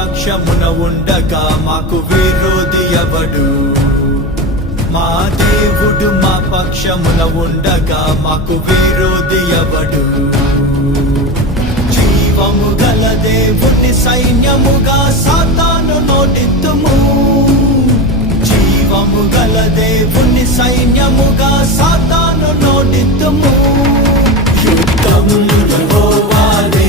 పక్షమున ఉండగా మాకు విరోధి ఎవడు? మా దేవుడు మా పక్షమున ఉండగా మాకు విరోధి ఎవడు? జీవము గల దేవుని సైన్యముగా సాతాను నోటిద్దుము. జీవము గల దేవుని సైన్యముగా సాతాను నోటిద్దుము. యుద్ధం యెహోవాదే.